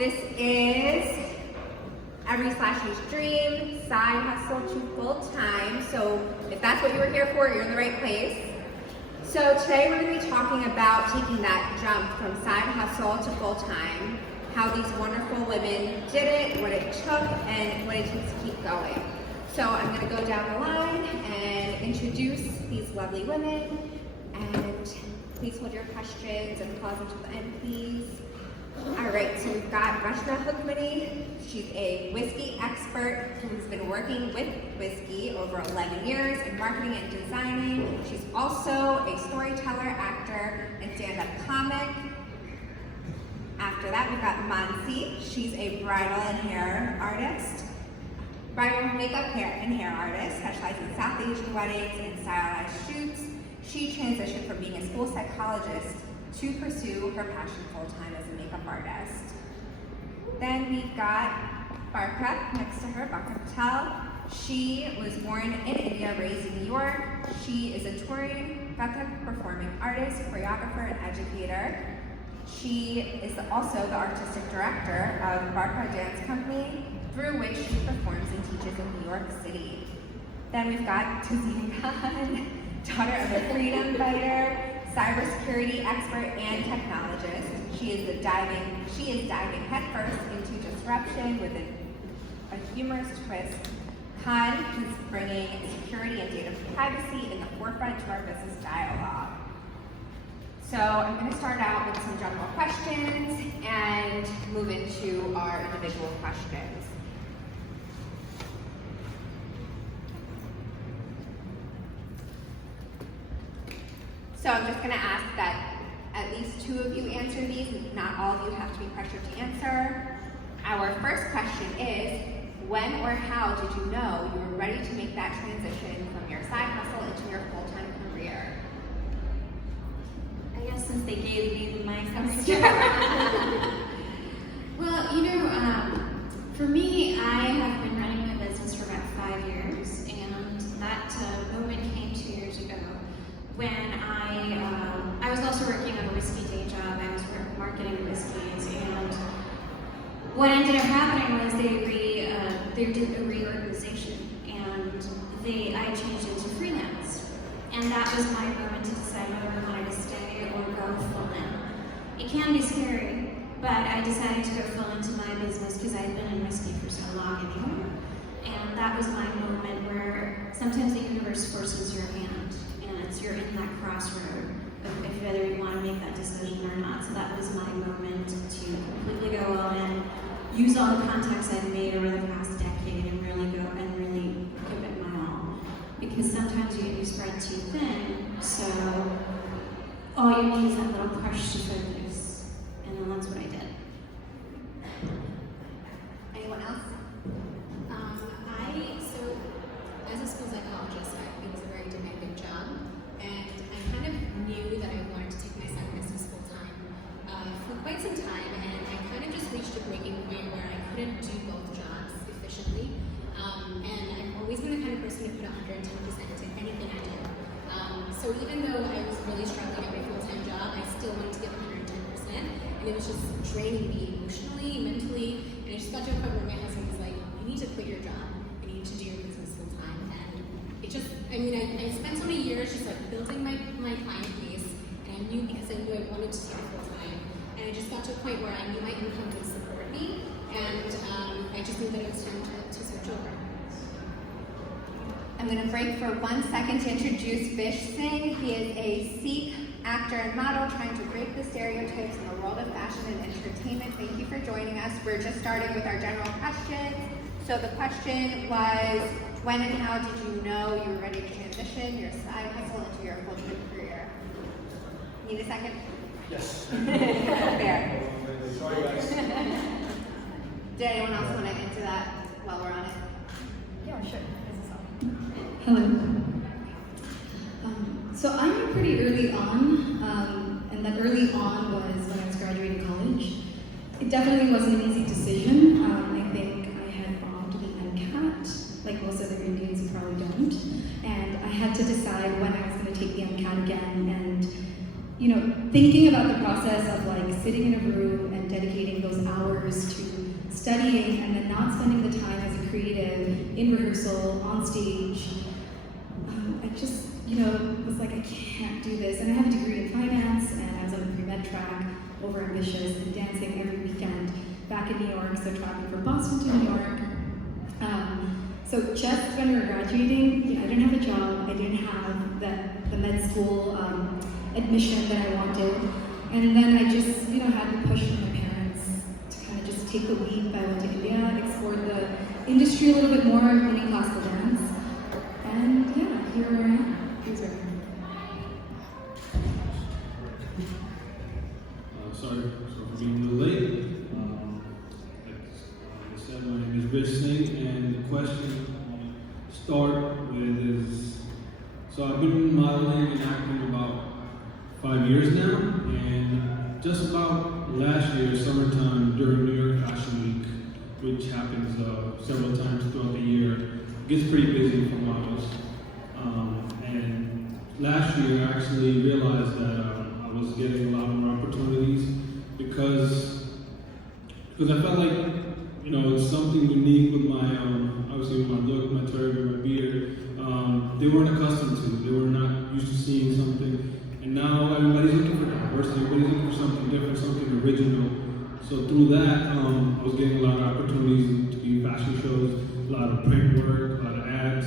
This is every Slashie's dream, side hustle to full-time. So if that's what you were here for, you're in the right place. So today we're going to be talking about taking that jump from side hustle to full-time, how these wonderful women did it, what it took, and what it takes to keep going. So I'm going to go down the line and introduce these lovely women, and please hold your questions and pause until the end, please. All right, so we've got Rashna Hukmani. She's a whiskey expert who's been working with whiskey over 11 years in marketing and designing. She's also a storyteller, actor, and stand-up comic. After that, we've got Mansi. She's a bridal and hair artist. Bridal makeup, hair, and hair artist, specializing in South Asian weddings and stylized shoots. She transitioned from being a school psychologist to pursue her passion full-time as a makeup artist. Then we've got Barka next to her, Barka Patel. She was born in India, raised in New York. She is a touring Kathak performing artist, choreographer, and educator. She is also the artistic director of Barka Dance Company, through which she performs and teaches in New York City. Then we've got Tazeen Khan, daughter of a freedom fighter, cybersecurity expert, and technologist. She is diving headfirst into disruption with a humorous twist. Khan is bringing security and data privacy in the forefront to our business dialogue. So I'm going to start out with some general questions and move into our individual questions. So I'm just going to ask that at least two of you answer these. Not all of you have to be pressured to answer. Our first question is, when or how did you know you were ready to make that transition from your side hustle into your full-time career? I guess since they gave me my question. Well, for me, I have been running my business for about 5 years, and that moment came 2 years ago when I was also working on a whiskey day job. I was marketing whiskeys, and what ended up happening was they did a reorganization, and I changed into freelance, and that was my moment to decide whether I wanted to stay or go full in. It can be scary, but I decided to go full into my business because I'd been in whiskey for so long anymore, and that was my moment where sometimes the universe forces your hand, and you're in that crossroad of whether you want to make that decision or not. So that was my moment to completely go all in, use all the contacts I've made over the past decade, and really give it my all. Because sometimes you spread too thin, so all you need is that little push to focus, and then that's what I did. Anyone else? So as a school psychologist, it was a very demanding job, and I kind of knew that I wanted to take my side business full time for quite some time, and I kind of just reached a breaking point where I couldn't do both jobs efficiently, and I've always been the kind of person to put 110% into anything I do. So even though I was really struggling at my full-time job, I still wanted to give 110%, and it was just draining me emotionally, mentally, and it just got to a point where my husband was like, you need to quit your job, you need to do your business full-time, and it just, I spent so many years just like building my client base, and I knew I wanted to take it full-time, and I just got to a point where I knew my income would support me, and I just knew that it was time to switch over. I'm going to break for 1 second to introduce Vish Singh. He is a Sikh actor and model trying to break the stereotypes in the world of fashion and entertainment. Thank you for joining us. We're just starting with our general questions. So the question was, when and how did you know you were ready to transition your side hustle into your full-time career? Need a second? Yes. There. Sorry, guys. Did anyone else want to answer that while we're on it? Yeah, sure. Hello. So I knew pretty early on, and that early on was when I was graduating college. It definitely wasn't an easy decision. I think I had bombed the MCAT, like most other Indians probably don't, and I had to decide when I was going to take the MCAT again. And thinking about the process of like sitting in a room and dedicating those hours hours to studying and then not spending the time as a creative in rehearsal, on stage. I just, was like, I can't do this. And I have a degree in finance, and I was on the pre-med track, overambitious, and dancing every weekend back in New York, so traveling from Boston to New York. So just when we were graduating, I didn't have a job, I didn't have the med school admission that I wanted, and then I just, had the push from my parents to kind of just take the leap. I went to India, explored the industry a little bit more, learning classical dance, and yeah, here I am. Here's where I am. Sorry for being late. Like I said, my name is Rich Singh, and the question I start with is, so I've been modeling and acting about 5 years now, and just about last year, summertime, during New York Fashion Week, which happens several times throughout the year, it gets pretty busy for models. And last year, I actually realized that I was getting a lot more opportunities because I felt like, it's something unique with my, obviously with my look, my turban, my beard. They weren't accustomed to. They were not used to seeing something. And now everybody's looking for diversity. Everybody's looking for something different, something original. So through that, I was getting a lot of opportunities to be in fashion shows, a lot of print work, a lot of ads,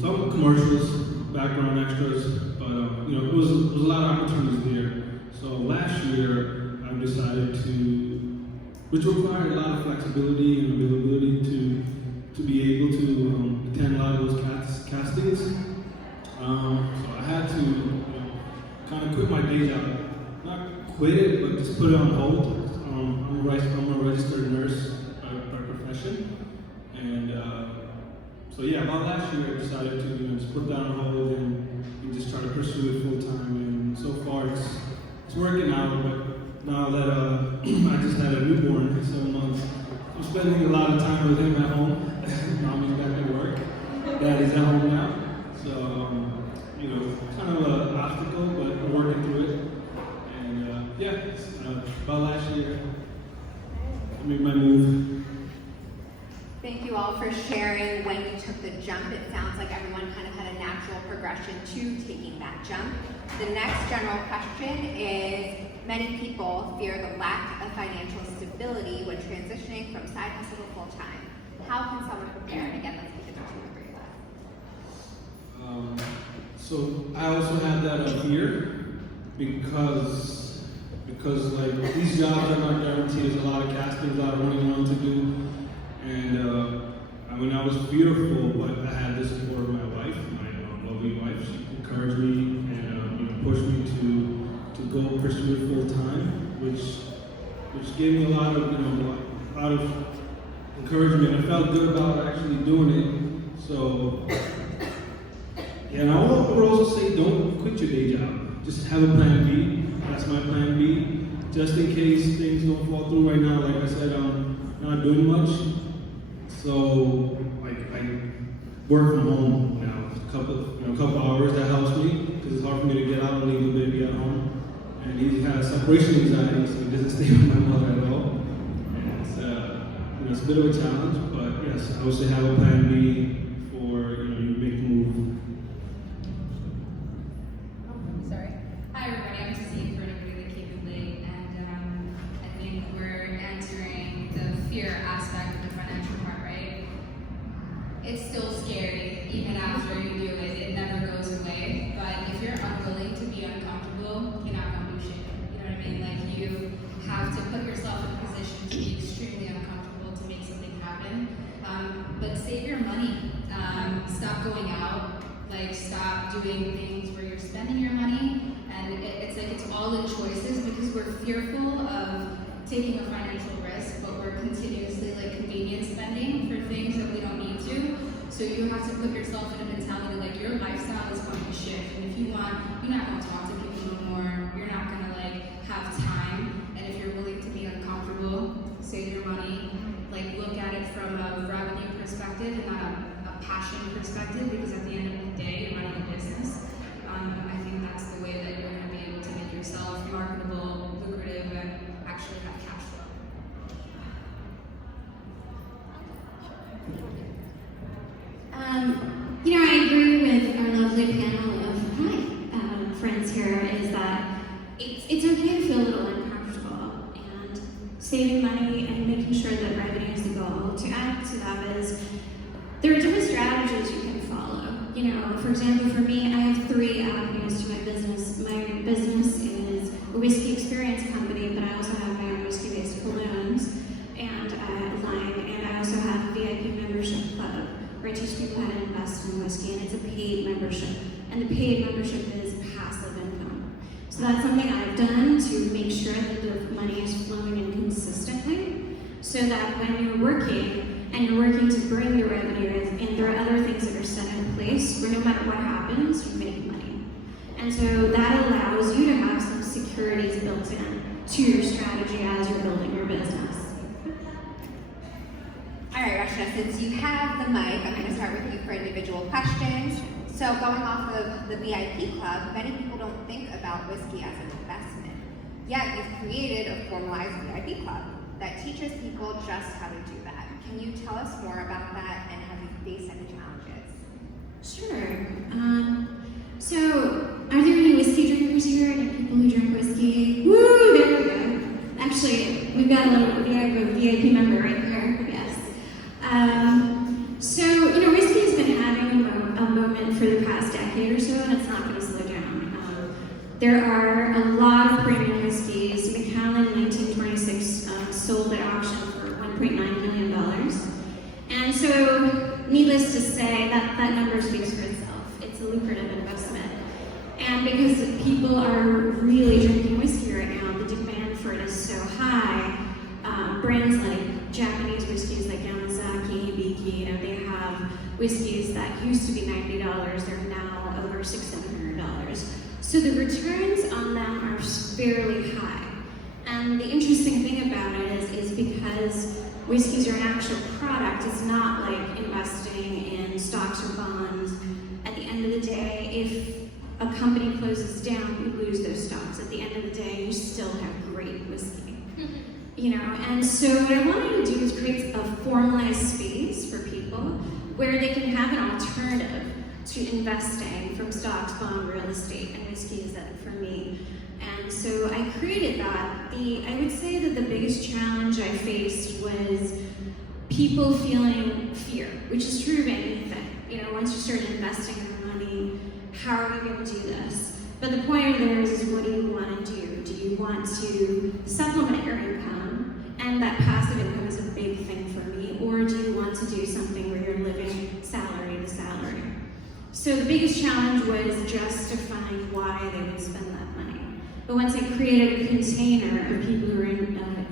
some commercials, background extras, but it was a lot of opportunities there. So last year, I decided which required a lot of flexibility and availability to be able to attend a lot of those castings. So I had to kind of quit my day job. Not quit it, but just put it on hold. I'm a registered nurse by profession. And so yeah, about last year I decided to just put that on hold and just try to pursue it full time. And so far it's working out, but now that I just had a newborn for 7 months, I'm spending a lot of time with him at home. Mommy's back at work. Daddy's at home now. So, kind of an obstacle, but I'm working through it. And about last year, I made my move. Thank you all for sharing when you took the jump. It sounds like everyone kind of had a natural progression to taking that jump. The next general question is, many people fear the lack of financial stability when transitioning from side hustle to full-time. How can someone prepare? And again, let's keep it to 2 or 3 of us. So I also had that fear because like these jobs are not guaranteed. There's a lot of castings, a lot of running around to do. And I was beautiful, but I had the support of my wife, my lovely wife. She encouraged me and pushed me to go pursue it full time, which gave me a lot of encouragement. I felt good about actually doing it. So yeah, and I would also say don't quit your day job. Just have a plan B. That's my plan B. Just in case things don't fall through right now. Like I said, I'm not doing much. So I work from home now. A couple hours, that helps me because it's hard for me to get out and leave the baby at home. And he has separation anxiety, so he doesn't stay with my mother at all. And it's a bit of a challenge, but yes, I would say have a plan B for you make the move. Sorry. Hi everybody, I'm Steve for anybody that came in late, and I think we're answering the fear aspect of the financial part, right? It's still scary, even after you do it, it never goes away, but if you're unwilling to be uncomfortable, you're not gonna do shit, you know what I mean? Like you have to put yourself in a position to be extremely uncomfortable to make something happen, but save your money, stop going out, like stop doing things where you're spending your money, and it's like it's all the choices because we're fearful of taking a financial risk, but we're continuously like convenience spending for things that we don't need to. So you have to put yourself in a mentality like your lifestyle is going to shift, and if you want, you're not going to talk to people no more. You're not going to like have time, and if you're willing to be uncomfortable, save your money. Like look at it from a revenue perspective and not a passion perspective, because at the end of the day, you're running a business. I think that's the way that you're going to be able to make yourself marketable, lucrative, and actually have cash flow. I agree with our lovely panel of friends here, is that it's okay to feel a little uncomfortable, and saving money and making sure that revenue is the goal. To add to that is, there are different strategies you can follow. For example, for me, I have 3 avenues to my business. My business is a whiskey experience company, but I also have my own whiskey-based balloons and line, and I also have a VIP membership club where I teach people how to invest in whiskey, and it's a paid membership. And the paid membership is passive income. So that's something I've done to make sure that the money is flowing in consistently, so that when you're working to bring the revenue in, and there are other things that are set in place where no matter what happens, you make money. And so that allows you to have some securities built in to your strategy as you're building your business. All right, Rashna, since you have the mic, I'm going to start with you for individual questions. So going off of the VIP Club, many people don't think about whiskey as an investment. Yet you've created a formalized VIP Club that teaches people just how to do that. Can you tell us more about that, and have you faced any challenges? Sure. So, are there any whiskey drinkers here? Any people who drink whiskey? Woo! There we go. Actually, we've got a VIP member right here. Yes. Whiskey has been having a moment for the past decade or so, and it's not going to slow down. There are a lot of premium whiskeys. Macallan in 1926 sold at auction for $1.9 million. And so, needless to say, that number speaks for itself. It's a lucrative investment. And because people are really drinking whiskey right now, the demand for it is so high. Brands like Japanese whiskeys like Yamazaki, Hibiki, they have whiskeys that used to be $90, they're now over $600-$700. So the returns on them are fairly high. And the interesting thing about it is because whiskeys are an actual product, it's not like investing in stocks or bonds. At the end of the day, if a company closes down, you lose those stocks. At the end of the day, you still have great whiskey. And so what I wanted to do is create a formalized space for people where they can have an alternative to investing from stocks, bond, real estate, and whiskey is that for me. And so I created that. I would say that the biggest challenge I faced was people feeling fear, which is true of anything. Once you start investing your money, how are you going to do this? But the point of there is what do you want to do? Do you want to supplement your income? And that passive income is a big thing for me. Or do you want to do something where you're living salary to salary? So the biggest challenge was justifying why they would spend that money. But once I created a container of people who are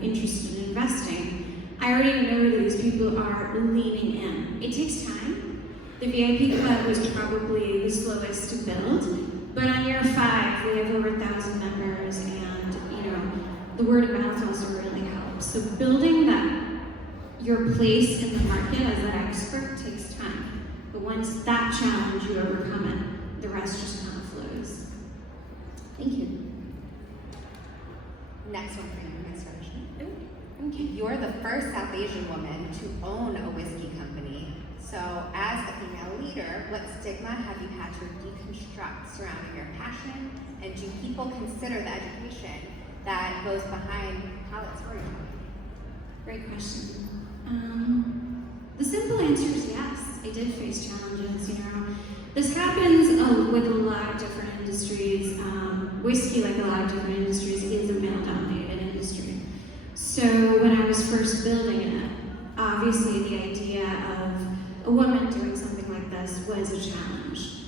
interested in investing, I already know that these people are leaning in. It takes time. The VIP Club was probably the slowest to build, but on year 5, we have over 1,000 members, and the word of mouth also really helps. So building your place in the market as an expert takes time. But once that challenge, you overcome it, the rest just kind of flows. Thank you. Next one for you, Ms. Rashna. Okay. You're the first South Asian woman to own a whiskey company. So as a female leader, what stigma have you had to deconstruct surrounding your passion? And do people consider the education that goes behind palate storytelling? Great question. The simple answer is yes. I did face challenges. This happens with a lot of different industries. Whiskey, like a lot of different industries, is a male-dominated industry. So when I was first building it, obviously the idea of a woman doing something like this was a challenge.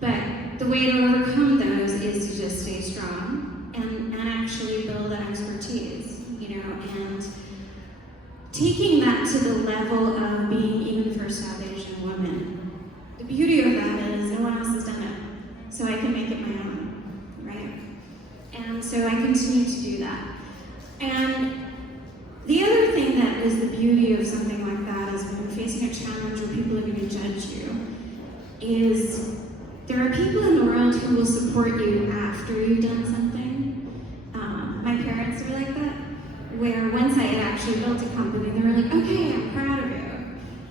But the way to overcome those is to just stay strong and actually build that expertise, and taking that to the level of being even the first South Asian woman. The beauty of that is no one else has done it, so I can make it my own, right? And so I continue to do that. And the other thing that is the beauty of something like that is when you're facing a challenge where people are going to judge you, is there are people in the world who will support you after you've done something. My parents were like that, where once I had actually built a company, they were like, okay, I'm proud of you.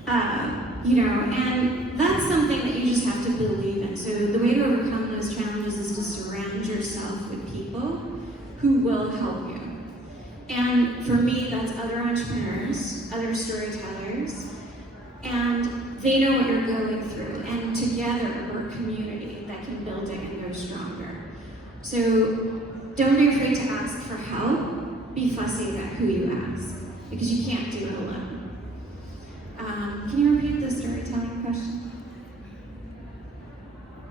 And that's something that you just have to believe in. So the way to overcome those challenges is to surround yourself with people who will help you. And for me, that's other entrepreneurs, other storytellers, and they know what you're going through. And together, we're a community that can build it and go stronger. So don't be afraid to ask for help. Be fussy about who you ask, because you can't do it alone. Can you repeat the storytelling question?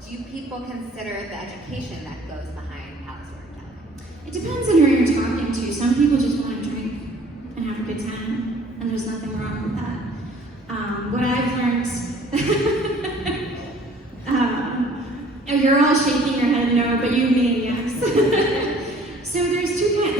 Do people consider the education that goes behind house storytelling? It depends on who you're talking to. Some people just want to drink and have a good time, and there's nothing wrong with that. What I've learned, you're all shaking your head no, but you mean yes. So there's different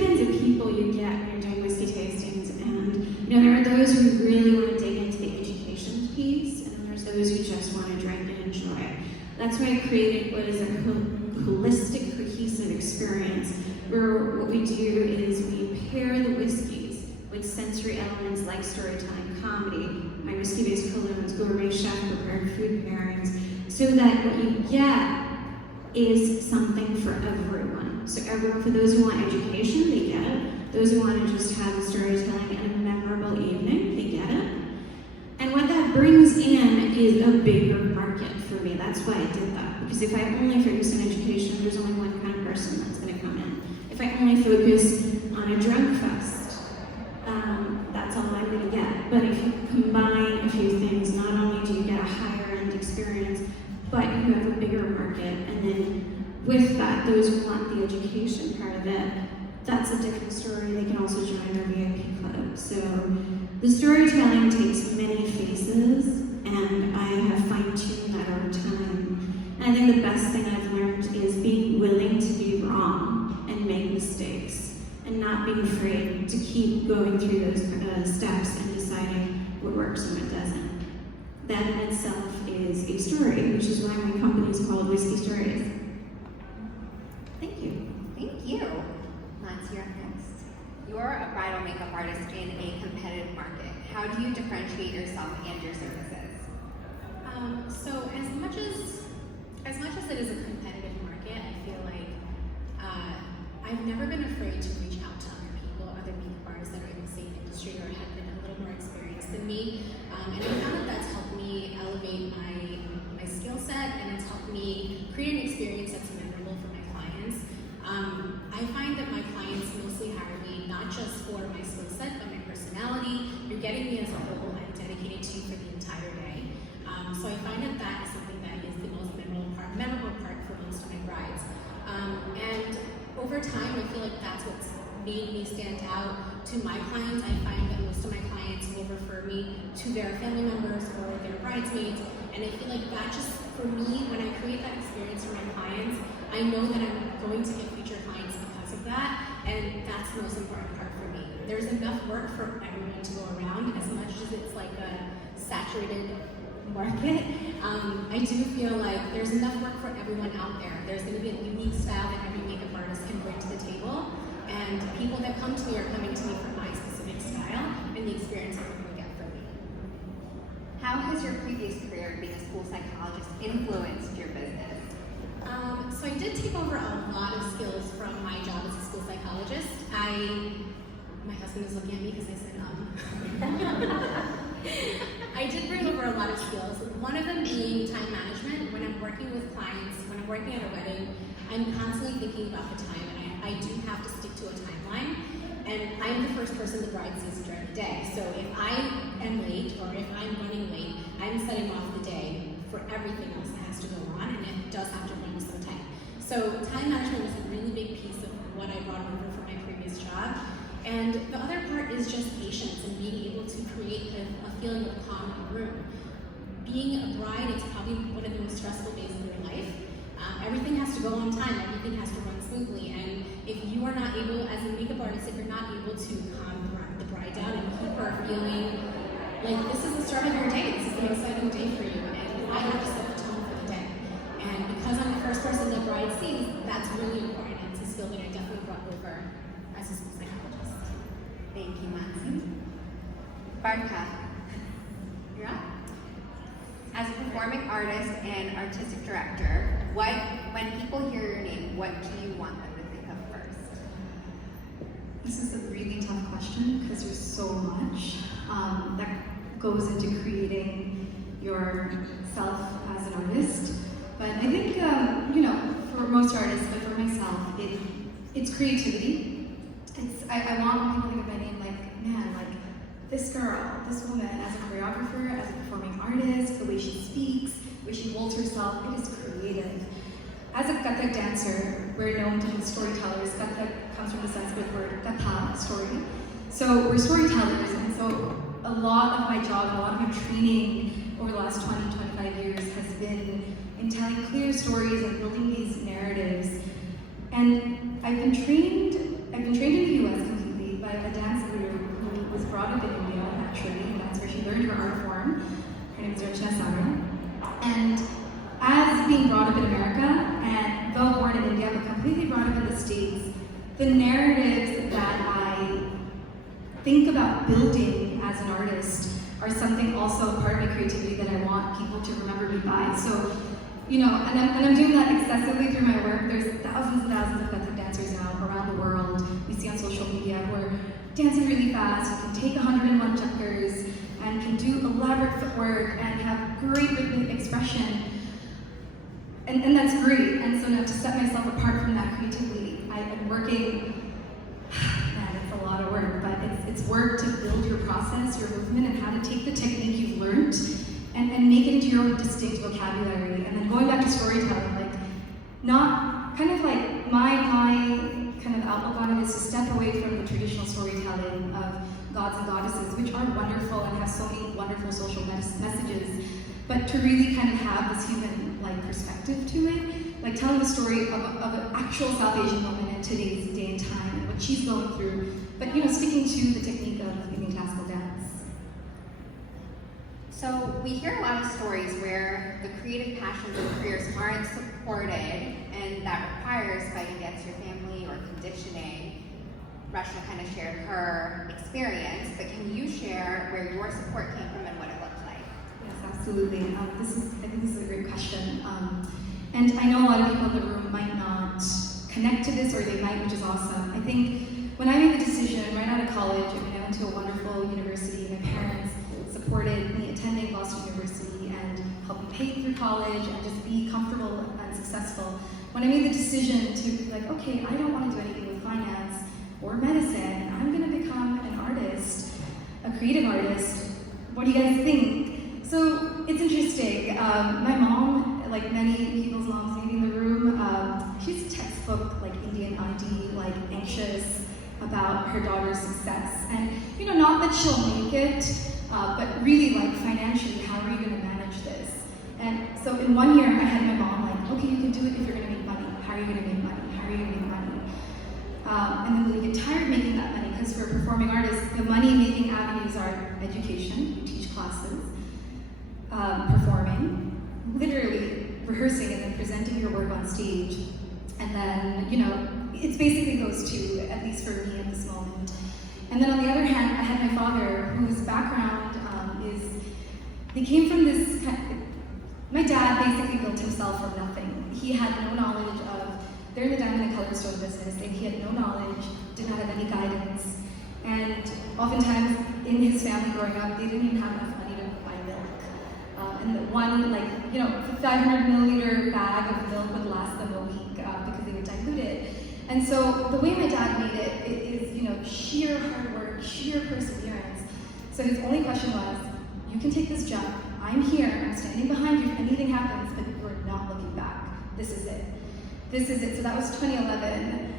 kinds of people you get when you're doing whiskey tastings, and there are those who really want to dig into the education piece, and then there's those who just want to drink and enjoy it. That's why I created what is a holistic, cohesive experience, where what we do is we pair the whiskeys with sensory elements like storytelling, comedy, my whiskey-based colognes, gourmet chef-prepared food pairings, so that what you get is something for everyone. So everyone, for those who want education, they get it. Those who want to just have storytelling and a memorable evening, they get it. And what that brings in is a bigger market for me. That's why I did that. Because if I only focus on education, there's only one kind of person that's going to come in. If I only focus on a drug fest, that's all I'm going to get. But if you combine a few things, not only do you get a higher end experience, but you have a bigger market. And then with that, those who want the education part of it, that's a different story. They can also join our VIP club. So the storytelling takes many faces, and I have fine-tuned that over time. And I think the best thing I've learned is being willing to be wrong and make mistakes, and not being afraid to keep going through those steps and deciding what works and what doesn't. That in itself is a story, which is why my company is called Whiskey Stories. Thank you. Thank you. Lance, you're up next. You're a bridal makeup artist in a competitive market. How do you differentiate yourself and your services? So as much as it is a competitive market, I feel like I've never been afraid to reach out to other people, other makeup artists that are in the same industry or have been a little more experienced than me. And I found that that's helped me elevate my skill set, and it's helped me create an experience that's memorable for my clients. I find that my clients mostly hire me not just for my skill set, but my personality. You're getting me as a whole. I'm dedicated to you for the entire day. So I find that that is something that is the most memorable part for most of my brides. And over time, I feel like that's what's made me stand out to my clients. I find that most of my clients will refer me to their family members or their bridesmaids, and I feel like that just, for me, when I create that experience for my clients, I know that I'm going to get future clients because of that, and that's the most important part for me. There's enough work for everyone to go around, as much as it's like a saturated market. I do feel like there's enough work for everyone out there. There's going to be a unique style that every makeup artist can bring to the table, and people that come to me are coming to me for my specific style and the experience that they're going to get from me. How has your previous career being a school psychologist influenced your business? So I did take over a lot of skills from my job as a school psychologist. My husband is looking at me because I said I did bring over a lot of skills. One of them being time management. When I'm working with clients, when I'm working at a wedding, I'm constantly thinking about the time, and I do have to stick to a timeline. And I'm the first person the bride sees during the day. So if I am late, or if I'm running late, I'm setting off the day for everything else that has to go on, and it does have to run so tight. So time management was a really big piece of what I brought over from my previous job. And the other part is just patience and being able to create a feeling of calm in the room. Being a bride, it's probably one of the most stressful days of your life. Everything has to go on time, everything has to run smoothly, and if you are not able, as a makeup artist, if you're not able to calm the bride down and keep her feeling like this is the start of your day, this is an exciting day for you, and I have to set the tone for the day. And because I'm the first person the bride sees, that's really important, and it's a skill that I definitely brought over as a school psychologist. Thank you, Mansi. Barka, as a performing artist and artistic director, when people hear your name, what do you want them to think of first? This is a really tough question because there's so much that goes into creating yourself as an artist. But I think, for most artists, but for myself, it's creativity. I want people to think of my name like, man, like this girl, this woman, as a choreographer, as a performing artist, the way she speaks, the way she holds herself, it is creative. As a Kathak dancer, we're known to be storytellers. Kathak comes from the Sanskrit word katha, story. So we're storytellers, and so a lot of my job, a lot of my training over the last 20, 25 years has been in telling clear stories and building these narratives. And I've been trained in the US completely by a dance guru who was brought up in India naturally, and that's where she learned her art form. Her name is Rachna Sara. And as being brought up in America, and though born in India, but completely brought up in the States, the narratives that I think about building as an artist are something also part of my creativity that I want people to remember me by. So, and I'm doing that excessively through my work. There's thousands and thousands of Kathak dancers now around the world. We see on social media who are dancing really fast, who can take 101 chakkars, and can do elaborate footwork and have great rhythmic expression. And that's great. And so now to set myself apart from that creatively, I'm working, man, it's a lot of work, but it's work to build your process, your movement, and how to take the technique you've learned and make it into your own distinct vocabulary. And then going back to storytelling, like, not kind of like my kind of outlook on it is to step away from the traditional storytelling of gods and goddesses, which are wonderful and have so many wonderful social messages, but to really kind of have this human perspective to it, like telling the story of an actual South Asian woman in today's day and time and what she's going through, but sticking to the technique of Indian classical dance. So we hear a lot of stories where the creative passions and careers aren't supported, and that requires fighting against your family or conditioning. Rachna kind of shared her experience, but can you share where your support came from and what it looked like? Yes, absolutely. I think this is a great question. And I know a lot of people in the room might not connect to this, or they might, which is awesome. I think when I made the decision right out of college, I went to a wonderful university. My parents supported me attending Boston University and helped me pay through college and just be comfortable and successful. When I made the decision to be like, okay, I don't want to do anything with finance or medicine, I'm going to become an artist, a creative artist. What do you guys think? So it's interesting. My mom, like many people's moms maybe in the room, she's a textbook like Indian auntie, like anxious about her daughter's success. And not that she'll make it, but really like financially, how are you going to manage this? And so in 1 year, I had my mom like, okay, you can do it if you're going to make money. How are you going to make money? How are you going to make money? And then when you get tired of making that money, because for performing artists, the money-making avenues are education, you teach classes, performing, literally rehearsing and then presenting your work on stage. And then, it's basically those two, at least for me at this moment. And then on the other hand, I had my father, whose background they came from this my dad basically built himself from nothing. He had no knowledge of, they're in the diamond and color store business, and he had no knowledge, did not have any guidance. And oftentimes in his family growing up, they didn't even have enough money to buy milk. And the one, 500 milliliter bag of milk would last them a week because they would dilute it. And so the way my dad made it is, sheer hard work, sheer perseverance. So his only question was, you can take this jump. I'm here, I'm standing behind you if anything happens, but you're not looking back. This is it. This is it. So that was 2011.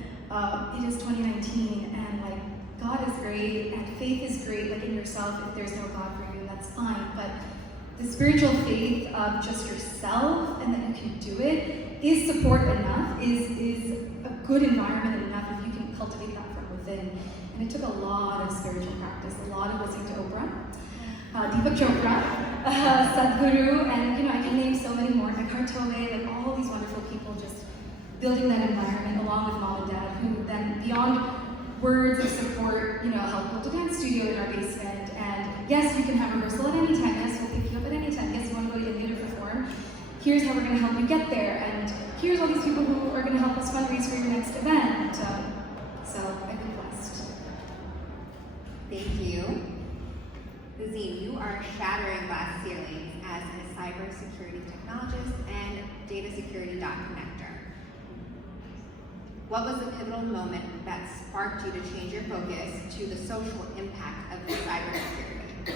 It is 2019, and God is great, and faith is great, in yourself. If there's no God for you, that's fine. But the spiritual faith of just yourself and that you can do it is support enough, is a good environment enough if you can cultivate that from within. And it took a lot of spiritual practice, a lot of listening to Oprah, Deepak Chopra, Sadhguru, and I can name so many more, Eckhart Tolle, all these wonderful people just building that environment along with mom and dad, who then beyond words of support, help build a dance studio in our basement. And yes, you can have rehearsal at any time. Yes, we'll pick you up at any time. Yes, you want to go to India to here's how we're going to help you get there, and here's all these people who are going to help us fundraise for your next event. So I've been blessed. Thank you. Lizzie, you are shattering glass ceilings as a cybersecurity technologist and data security connector. What was the pivotal moment that sparked you to change your focus to the social impact of cybersecurity?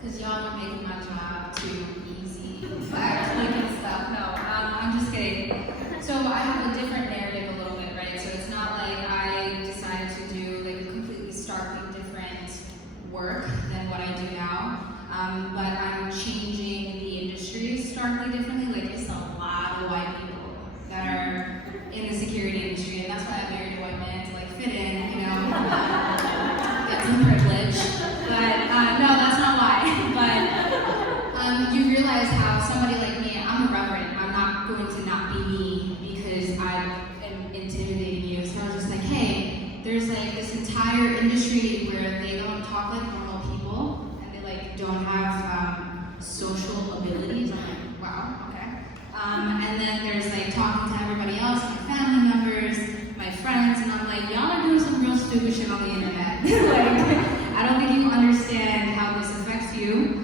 Because y'all are making my job too easy. Clicking stuff. No, I'm just kidding. So I have a different narrative a little bit, right? So it's not like I decided to do like a completely starkly different work than what I do now. But I'm changing the industry starkly differently. Like there's a lot of white people that are in the security industry, and that's why I married a white man to like fit in, you know, get some privilege. But no, that's not why. But you realize how somebody like me, I'm a reverend. I'm not going to not be me because I am intimidating you. So I was just like, hey, there's like this entire industry where they don't talk like normal people, and they like don't have social abilities. I'm like, wow, okay. And then there's like talking to everybody else, my family members, my friends, and I'm like, y'all are doing some real stupid shit on the internet. Like, I don't think you understand how this affects you,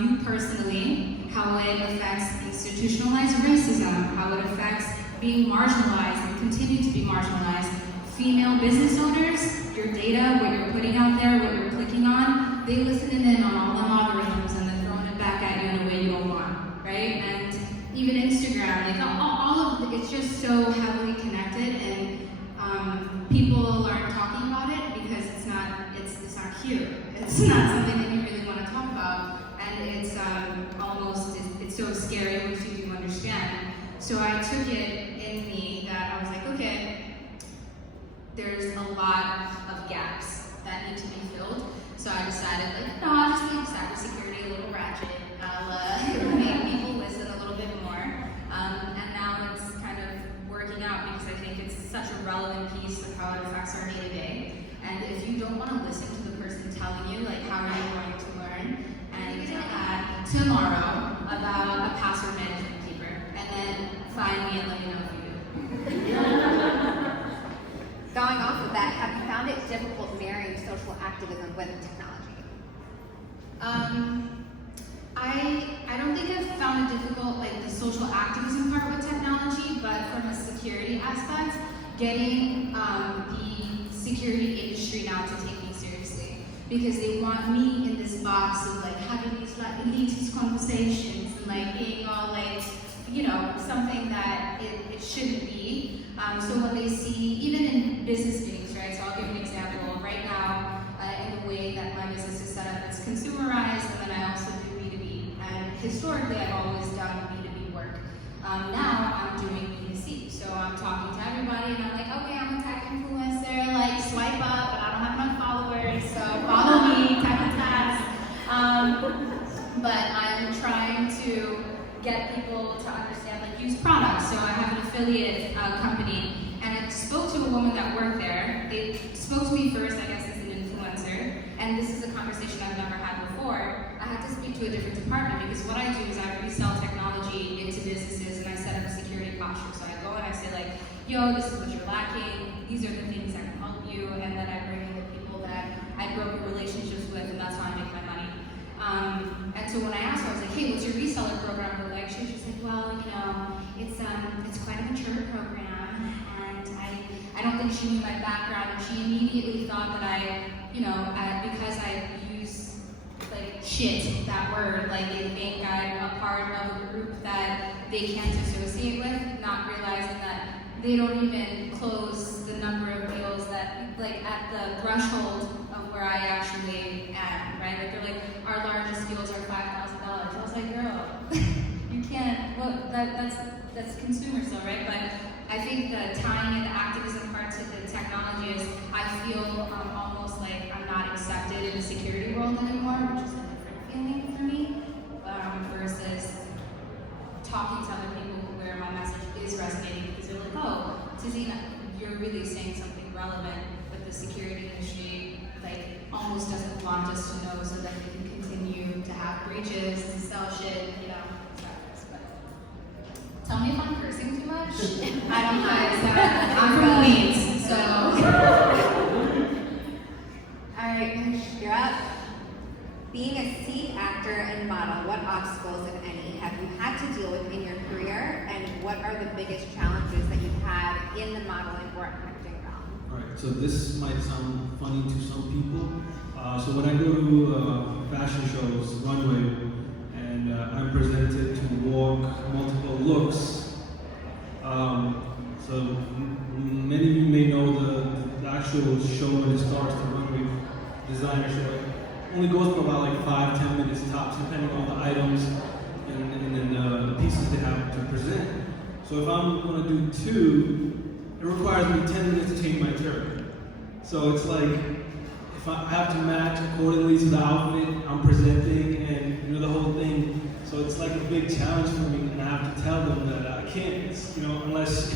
you personally, how it affects institutionalized racism, how it affects being marginalized and continue to be marginalized. Female business owners, your data, what you're putting out there, what you're clicking on, they listen in on all the algorithms and they're throwing it back at you in a way you don't want, right? And even Instagram, like all of it's just so heavily connected, and people aren't talking about it because it's not cute. It's not something that you really want to talk about, and it's it's so scary once you do understand. So I took it in me that I was like, okay, there's a lot of gaps that need to be filled. So I decided, like, no, I'll just make cybersecurity a little ratchet. I'll make people listen a little bit more. And now it's kind of working out because I think it's such a relevant piece of how it affects our day-to-day. And if you don't want to listen to the person telling you, like, how are you going to learn and tomorrow about a password management keeper, and then find me and let me know if you do. Going off of that, have you found it difficult marrying social activism with technology? I don't think I've found it difficult, like the social activism part with technology, but from a security aspect, getting the security industry now to take me seriously, because they want me in this box of like having these like elitist conversations and like being all like, you know, something that it shouldn't be. So when they see, even in business meetings, right? So I'll give an example. Right now, in the way that my business is set up, it's consumerized, and then I also do B2B. And historically, I've always done B2B work. Now I'm doing B2C. So I'm talking to everybody, and I'm like, okay, I'm a tech influencer. Like, swipe up, but I don't have enough followers, so follow me, tech and tax. But I'm trying to get people to understand, like, use products. So I have an affiliate company, and I spoke to a woman that worked there. They spoke to me first, I guess, as an influencer, and this is a conversation I've never had before. I had to speak to a different department because what I do is I resell technology into businesses, and I set up a security posture. So I go and I say, like, yo, this is what you're lacking. These are the things that can help you, and then I bring in the people that I broke relationships with, and that's how I make my money. And so when I asked her, I was like, hey, what's your reseller program look like? She was just like, well, you know, it's quite a mature program, and I don't think she knew my background, and she immediately thought that I, you know, because I use like shit, that word, like they think I'm a part of a group that they can't associate with, not realizing that they don't even close the number of deals that, like, at the threshold of where I actually am, right? Like, they're like, our largest deals are $5,000. I was like, girl, you can't, well, that's consumer still, right? But I think the tying in the activism part to the technology is, I feel almost like I'm not accepted in the security world anymore, which is a different feeling for me, versus talking to other people where my message is resonating, because they're like, oh, Tazina, you're really saying something relevant, but the security industry, like, almost doesn't want us to know so that they can continue to have breaches and sell shit, you know, etc. much. I don't know. I'm from Queens, so. All right, Mish, you're up. Being a seat actor and model, what obstacles, if any, have you had to deal with in your career, and what are the biggest challenges that you've had in the modeling or acting realm? Alright, so this might sound funny to some people. So when I go to fashion shows, runway, and I'm presented to walk multiple looks, so many of you may know the actual show when it starts, the runway designer show. Only goes for about like 5-10 minutes tops, depending on the items and then the pieces they have to present. So if I'm going to do 2, it requires me 10 minutes to change my turban. So it's like, if I have to match accordingly to the outfit I'm presenting and the whole thing. So it's like a big challenge for me, and I have to tell them that I can't, unless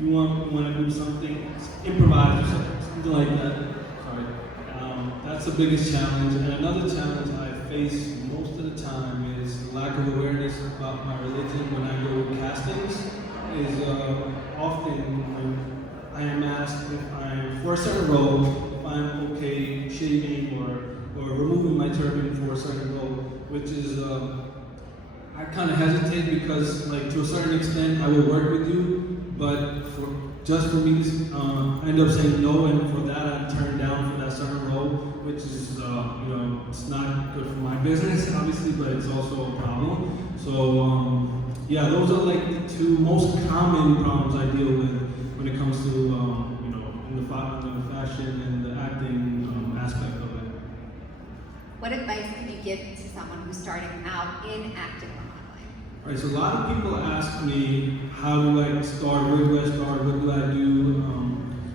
you want to do something, improvise or something like that. That's the biggest challenge. And another challenge I face most of the time is the lack of awareness about my religion when I go to castings. Is often when I am asked if I'm, for a certain role, if I'm okay shaving or removing my turban for a certain role, which is, I kind of hesitate because, like, to a certain extent, I will work with you, but just for me to I end up saying no, and for that I'm turned down for that certain role, which is, it's not good for my business, obviously, but it's also a problem. So, yeah, those are like the 2 most common problems I deal with when it comes to, in the fashion and the acting aspect of it. What advice could you give to someone who's starting out in acting or modeling? Right, so a lot of people ask me, how do I start, where do I start, what do I do?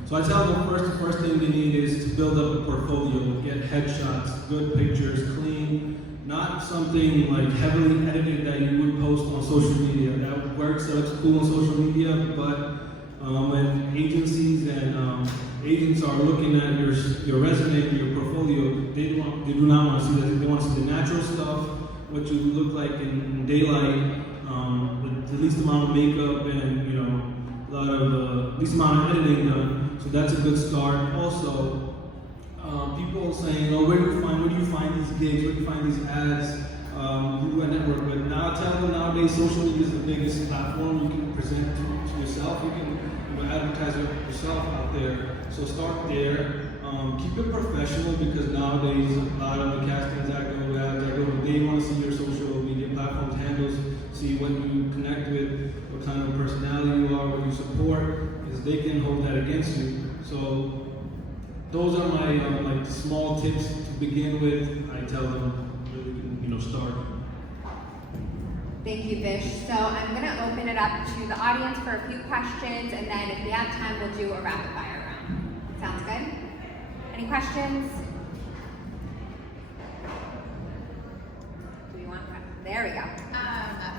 So I tell them the first thing they need is to build up a portfolio, get headshots, good pictures, clean, not something like heavily edited that you would post on social media. That works, that looks cool on social media, but when agencies and agents are looking at your resume and your portfolio, they do not want to see that. They want to see the natural stuff, what you look like in daylight, with the least amount of makeup and a lot of least amount of editing done. So that's a good start. Also, people saying, "Oh, where do you find these gigs? Where do you find these ads?" You do a network, but now I tell them nowadays social media is the biggest platform. You can present to yourself. You can advertise yourself out there. So start there. Keep it professional, because nowadays a lot of the castings I go, they want to see your social media platforms handles, see what you connect with, what kind of personality you are, what you support, because they can hold that against you. So those are my like small tips to begin with. I tell them really start. Thank you, Vish. So I'm going to open it up to the audience for a few questions, and then if we have time, we'll do a rapid fire round. Sounds good? Any questions? Do we want? There we go.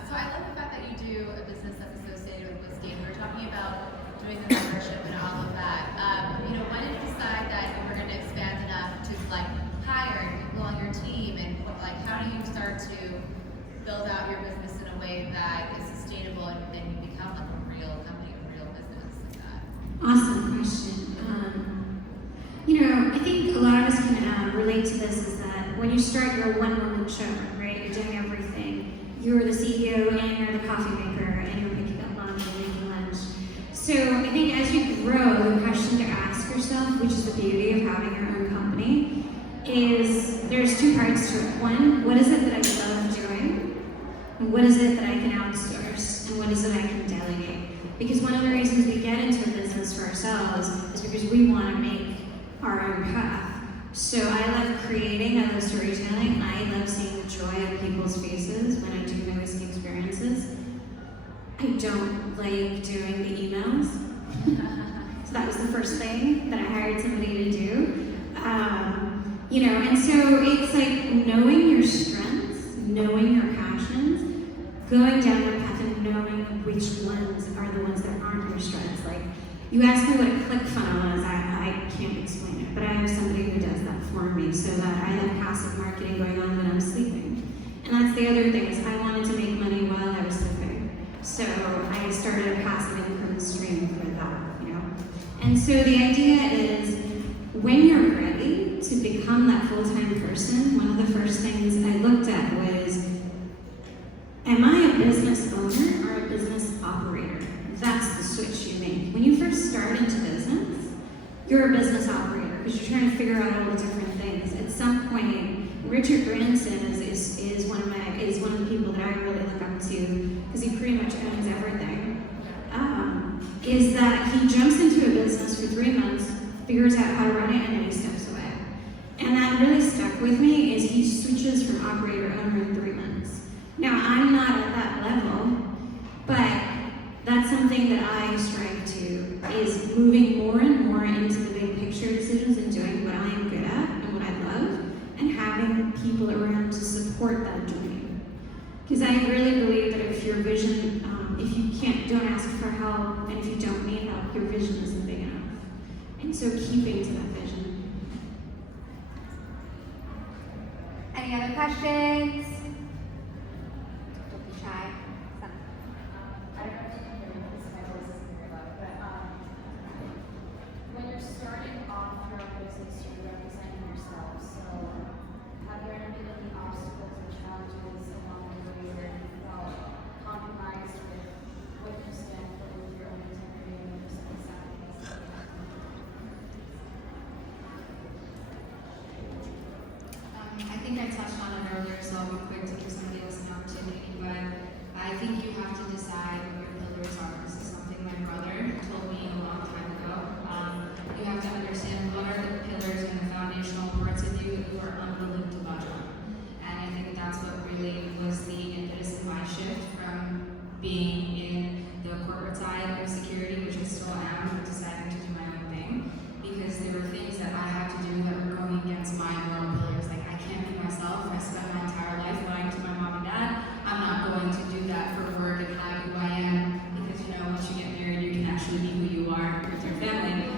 So I love the fact that you do a business that's associated with whiskey, and we were talking about doing the membership and all of that. When did you decide that you were going to expand enough to hire people on your team, and how do you start to build out your business in a way that is sustainable and you become a real company, a real business like that? Awesome question. I think a lot of us can relate to this, is that when you start your one-woman show, right, you're doing everything. You're the CEO and you're the coffee maker and you're picking up laundry and making lunch. So I think as you grow, the question to ask yourself, which is the beauty of having your own company, is there's 2 parts to it. One, what is it that I love doing? And what is it that I can outsource? And what is it I can delegate? Because one of the reasons we get into a business for ourselves is because we want to make our own path. So I love creating, I love storytelling, I love seeing the joy on people's faces when I do my whiskey experiences. I don't like doing the emails. So that was the first thing that I hired somebody to do. And so it's like knowing your strengths, knowing your passions, going down that path and knowing which ones are the ones that aren't your strengths. Like, you asked me what a ClickFunnels is, I can't explain it, but I have somebody who does that for me so that I have passive marketing going on when I'm sleeping. And that's the other thing, is I wanted to make money while I was sleeping. So I started a passive income stream for that, you know. And so the idea is, when you're ready to become that full-time person, one of the first things I looked at was, am I a business owner or a business operator? That's the switch you make. When you first start into business, you're a business operator because you're trying to figure out all the different things. At some point, Richard Branson is one of the people that I really look up to because he pretty much owns everything. Is that he jumps into a business for 3 months, figures out how to run it, and then he steps away. And that really stuck with me. Is he switches from operator to owner in 3 months. Now I'm not at that level, but that's something that I strive to, is moving more and more into the big picture decisions and doing what I am good at and what I love, and having people around to support that dream. Because I really believe that if your vision, if you don't ask for help, and if you don't need help, your vision isn't big enough. And so keeping to that vision. Any other questions? Don't be shy. I don't know if you can hear me because my voice isn't very loud, but when you're starting off your own business, you're representing yourself. So have there ever been any obstacles or challenges along the way where you felt compromised with what you stand for, with your own integrity and your sacrifice? I think I touched on it earlier, so I'll be quick to give somebody else an opportunity, but I think you have to decide what your pillars are. This is something my brother told me a long time ago. You have to understand what are the pillars and the foundational parts of you that you are unwilling to budge on. And I think that's what really was the impetus of my shift from being in the corporate side of security, which I still am, but deciding to do my own thing. Because there were things that I had to do that were going against my moral pillars. Like, I can't be myself. I spent my entire life lying to my mom and dad. I'm not going to do that for work and hide who I am. Because, you know, once you get married, you can actually be who you are with your family.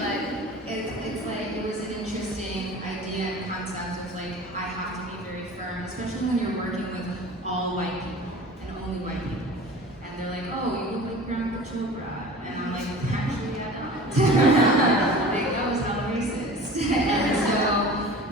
But it's like, it was an interesting idea and concept of like, I have to be very firm, especially when you're working with all white people and only white people. And they're like, oh, you look like Grandpa Chopra. And I'm like, actually, I don't. Like, that was not racist. And so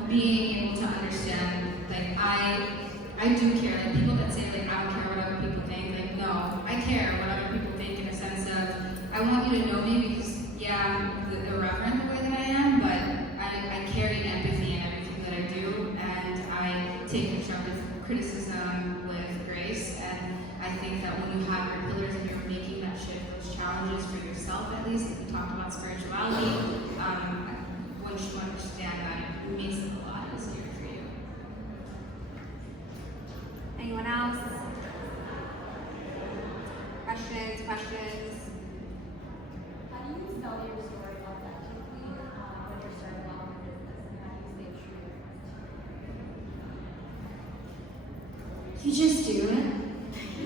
being able to understand, like, I do care. Like, people that say, like, I don't care what other people think, like, no, I care what other people think in a sense of, I want you to know me because, yeah, I'm irreverent the way that I am, but I carry empathy in everything that I do, and I take constructive criticism with grace. And I think that when you have your pillars and you're making that shift, those challenges for yourself at least, if we talk about spirituality, once you understand that, it makes it a lot easier for you. Anyone else? Questions? How do you sell your story authentically when you're starting off your business, and how do you stay true to yourself? You just do it.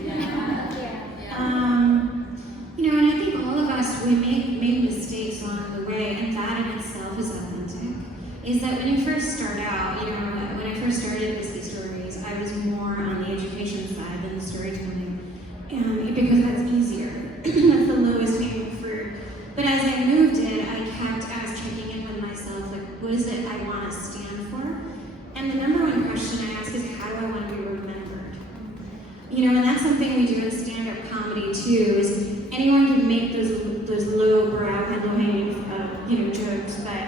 Yeah. You know, and I think all of us, we made mistakes along the way, and that in itself is authentic. Is that when you first start out, you know, when I first started Whiskey Stories, I was more on the education side than the storytelling, and because that's easier. That's the lowest hanging fruit. But as I moved in, I was checking in with myself, like, what is it I want to stand for? And the number one question I ask is, how do I want to be remembered? You know, and that's something we do in stand-up comedy too, is anyone can make those low-brow, low-hanging, jokes, but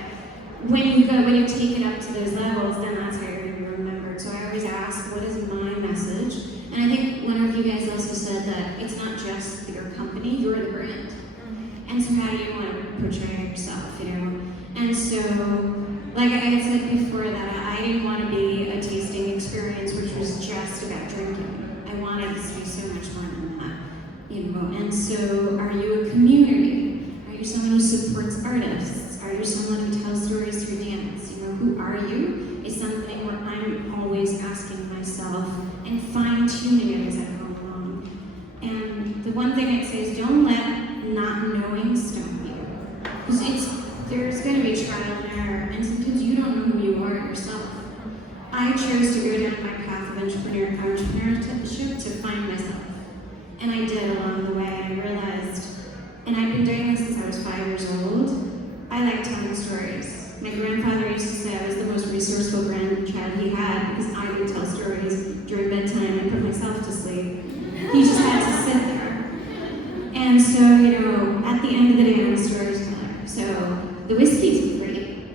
when you take it up to those levels, then that's how you're going to be remembered. So I always ask, what is my message? And I think one of you guys also said that it's not just your company, you're the brand. And so how do you want to portray yourself, you know? And so, like I had said before, that I didn't want to be a tasting experience which was just about drinking. I wanted this to be so much more than that, you know? And so, are you a community? Are you someone who supports artists? Are you someone who tells stories through dance? You know, who are you? Is something where I'm always asking myself and fine-tuning it as I go along. And the one thing I'd say is, don't let not knowing stop you. Because there's going to be trial and error, and sometimes you don't know who you are yourself. I chose to go down my path of entrepreneurship to find myself. And I did along the way, and I realized, and I've been doing this since I was 5 years old, I like telling stories. My grandfather used to say I was the most resourceful grandchild he had because I would tell stories during bedtime and put myself to sleep. He just had to sit there. And so, at the end of the day, I'm a storyteller. So the whiskey's great.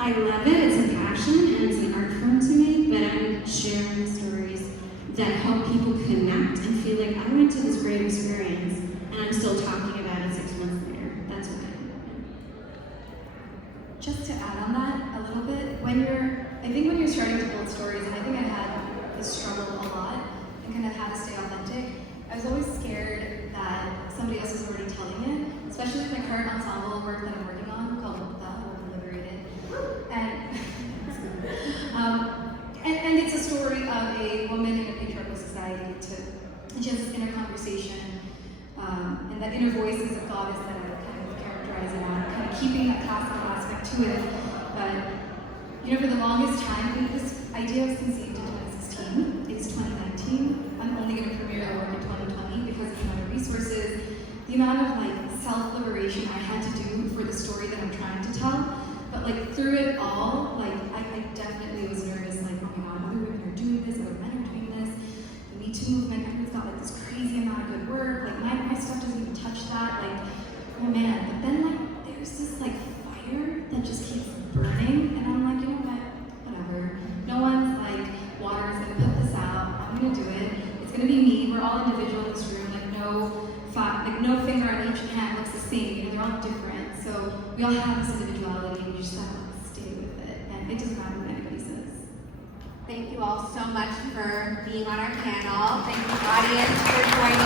I love it, it's a passion, and it's an art form to me, but I'm sharing stories that help people connect and feel like I went to this great experience, and I'm still talking about it 6 months later. That's what I do. Just to add on that a little bit, I think when you're starting to build stories, and I think I had this struggle a lot, and kind of how to stay authentic, I was always scared that somebody else was already telling it, especially with my current ensemble work that I'm working on called The Liberated. And it's a story of a woman in a patriarchal society, and she has this inner conversation, and that inner voice is a goddess that I kind of characterize it as, kind of keeping that classical aspect to it. But, for the longest time, this idea was conceived in 2016. It's 2019. I'm only going to premiere the work in 2020 because of the amount of resources, the amount of self-liberation I had to do for the story that I'm trying to tell. But through it all, I definitely was nervous, oh my god, other women are doing this, other men are doing this. The Me Too movement, everyone's got this crazy amount of good work. My stuff doesn't even touch that. Oh man. But then there's this fire that just keeps burning, and I'm you know what? Whatever. No one's water is gonna put this out. I'm gonna do it. It's gonna be me. We're all individual in this room. No finger on each hand looks the same. They're all different. So we all have this individuality. We just gotta stay with it, and it doesn't matter what anybody says. Thank you all so much for being on our panel. Thank you, audience, for joining